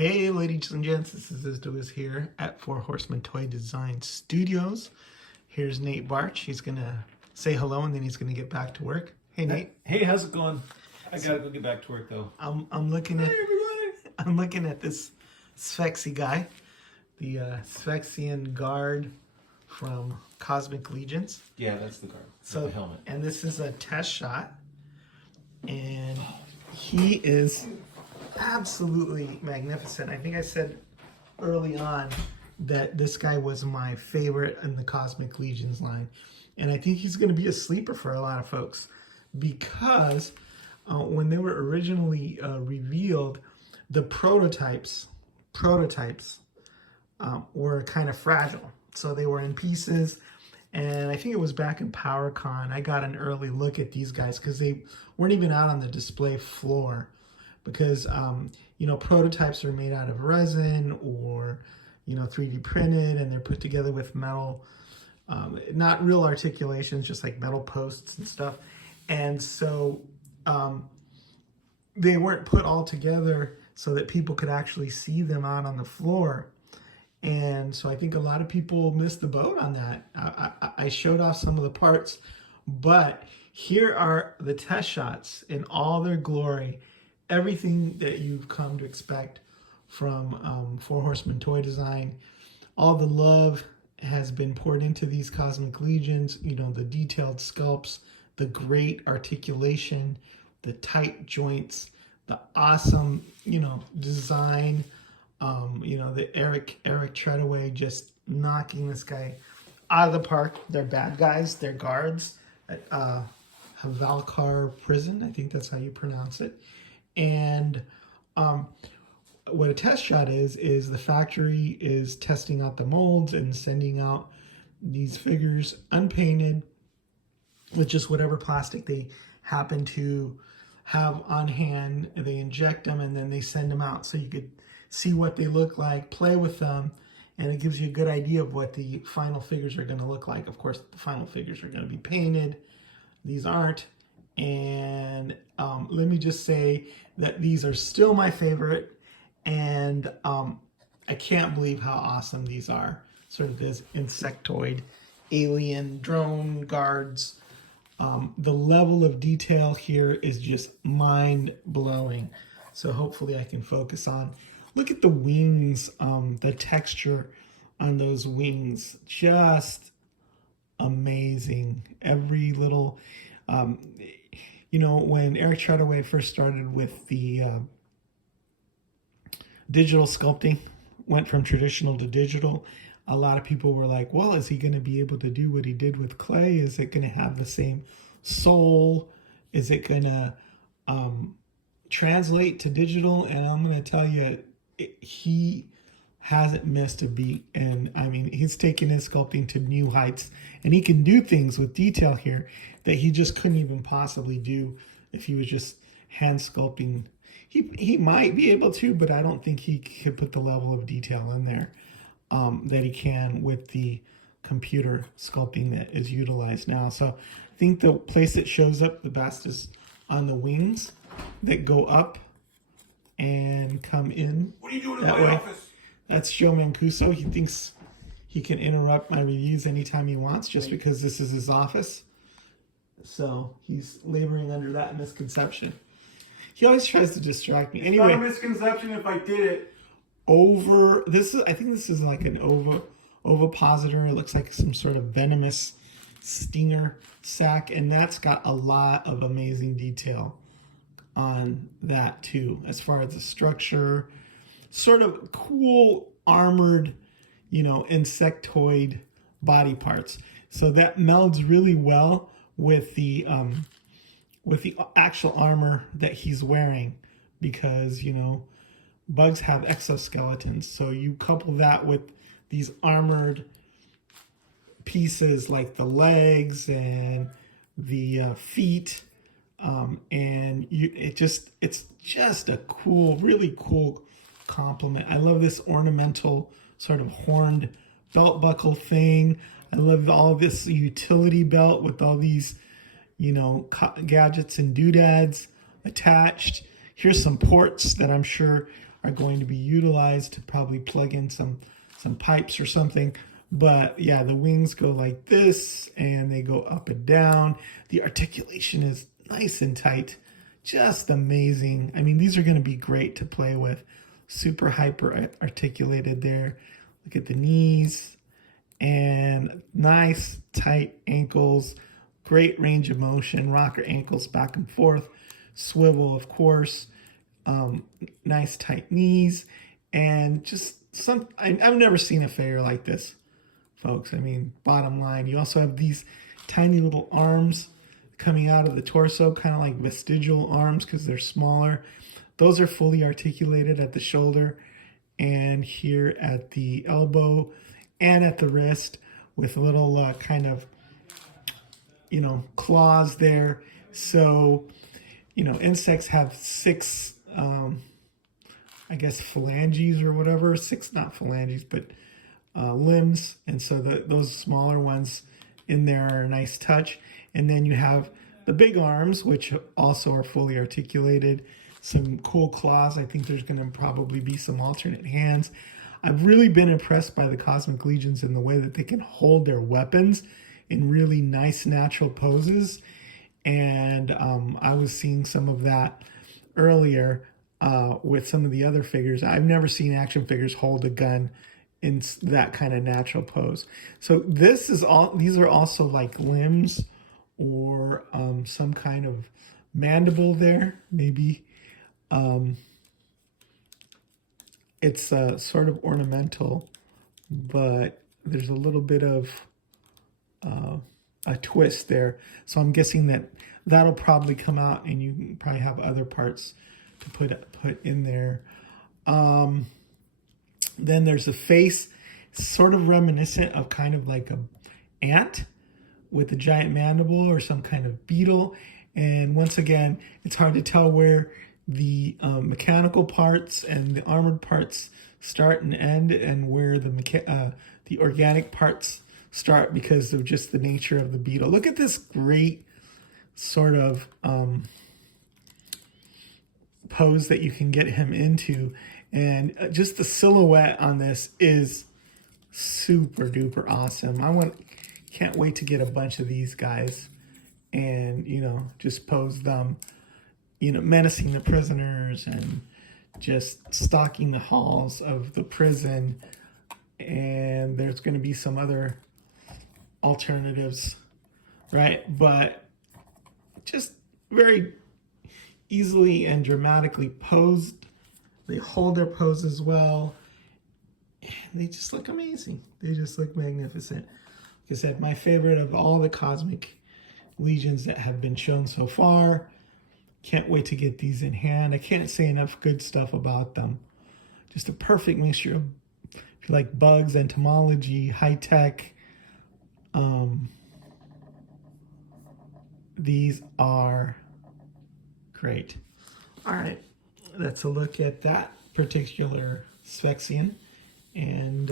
Hey ladies and gents, this is Lewis here at Four Horsemen Toy Design Studios. Here's Nate Barch. He's gonna say hello and then he's gonna get back to work. Hey Nate. Hey, how's it going? I gotta go get back to work though. I'm looking at this Sphexxian guy, the Sphexxian guard from Cosmic Legions. Yeah, that's the guard. So the helmet. And this is a test shot, and he is absolutely magnificent. I think I said early on that this guy was my favorite in the Cosmic Legions line, and I think he's going to be a sleeper for a lot of folks because when they were originally revealed, the prototypes were kind of fragile, so they were in pieces. And I think it was back in PowerCon, I got an early look at these guys because they weren't even out on the display floor. Because, prototypes are made out of resin or, 3D printed, and they're put together with metal, not real articulations, just like metal posts and stuff. And so they weren't put all together so that people could actually see them out on the floor. And so I think a lot of people missed the boat on that. I showed off some of the parts, but here are the test shots in all their glory. Everything that you've come to expect from Four Horsemen Toy Design. All the love has been poured into these Cosmic Legions, the detailed sculpts, the great articulation, the tight joints, the awesome, design, the Eric Treadaway just knocking this guy out of the park. They're bad guys, they're guards at Havalkar Prison, I think that's how you pronounce it. And what a test shot is the factory is testing out the molds and sending out these figures unpainted with just whatever plastic they happen to have on hand. They inject them and then they send them out so you could see what they look like, play with them, and it gives you a good idea of what the final figures are going to look like. Of course, the final figures are going to be painted. These aren't. And let me just say that these are still my favorite, and I can't believe how awesome these are. Sort of this insectoid alien drone guards. The level of detail here is just mind-blowing. So hopefully I can focus on. Look at the wings, the texture on those wings, just amazing. Every little... when Eric Treadaway first started with the digital sculpting, went from traditional to digital, a lot of people were like, well, is he going to be able to do what he did with clay? Is it going to have the same soul? Is it going to translate to digital? And I'm going to tell you, he hasn't missed a beat. And I mean, he's taken his sculpting to new heights, and he can do things with detail here that he just couldn't even possibly do if he was just hand sculpting. He might be able to, but I don't think he could put the level of detail in there that he can with the computer sculpting that is utilized now. So I think the place that shows up the best is on the wings that go up and come in. What are you doing in my office? That's Joe Mancuso. He thinks he can interrupt my reviews anytime he wants just because this is his office. So he's laboring under that misconception. He always tries to distract me. Anyway, It's not a misconception if I did it. I think this is like an ovipositor. It looks like some sort of venomous stinger sac, and that's got a lot of amazing detail on that too, as far as the structure. Sort of cool armored, insectoid body parts. So that melds really well with the actual armor that he's wearing, because bugs have exoskeletons. So you couple that with these armored pieces like the legs and the feet, and it's just a cool, really cool compliment. I love this ornamental sort of horned belt buckle thing. I love all this utility belt with all these, gadgets and doodads attached. Here's some ports that I'm sure are going to be utilized to probably plug in some pipes or something. But yeah, the wings go like this and they go up and down. The articulation is nice and tight. Just amazing. I mean, these are going to be great to play with. Super hyper articulated there. Look at the knees and nice tight ankles. Great range of motion. Rocker ankles back and forth. Swivel, of course. Nice tight knees. And just I've never seen a figure like this, folks. I mean, bottom line, you also have these tiny little arms coming out of the torso, kind of like vestigial arms because they're smaller. Those are fully articulated at the shoulder and here at the elbow and at the wrist with little kind of, claws there. So, insects have 6, I guess, phalanges or whatever. 6, not phalanges, but limbs. And so those smaller ones in there are a nice touch. And then you have the big arms, which also are fully articulated. Some cool claws. I think there's going to probably be some alternate hands. I've really been impressed by the Cosmic Legions in the way that they can hold their weapons in really nice natural poses. And I was seeing some of that earlier with some of the other figures. I've never seen action figures hold a gun in that kind of natural pose. So these are also like limbs or some kind of mandible there, maybe. It's sort of ornamental, but there's a little bit of a twist there. So I'm guessing that'll probably come out and you can probably have other parts to put in there. Then there's a face, sort of reminiscent of kind of like a ant with a giant mandible or some kind of beetle. And once again, it's hard to tell where the mechanical parts and the armored parts start and end, and where the organic parts start because of just the nature of the beetle. Look at this great sort of pose that you can get him into, and just the silhouette on this is super duper awesome. Can't wait to get a bunch of these guys and just pose them, menacing the prisoners and just stalking the halls of the prison. And there's going to be some other alternatives, right? But just very easily and dramatically posed. They hold their poses well. And they just look amazing. They just look magnificent. Like I said, my favorite of all the Cosmic Legions that have been shown so far. Can't wait to get these in hand. I can't say enough good stuff about them. Just a perfect mixture of, if you like bugs, entomology, high tech. These are great. All right, that's a look at that particular Sphexxian. And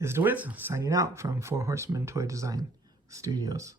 is the Wiz signing out from Four Horsemen Toy Design Studios.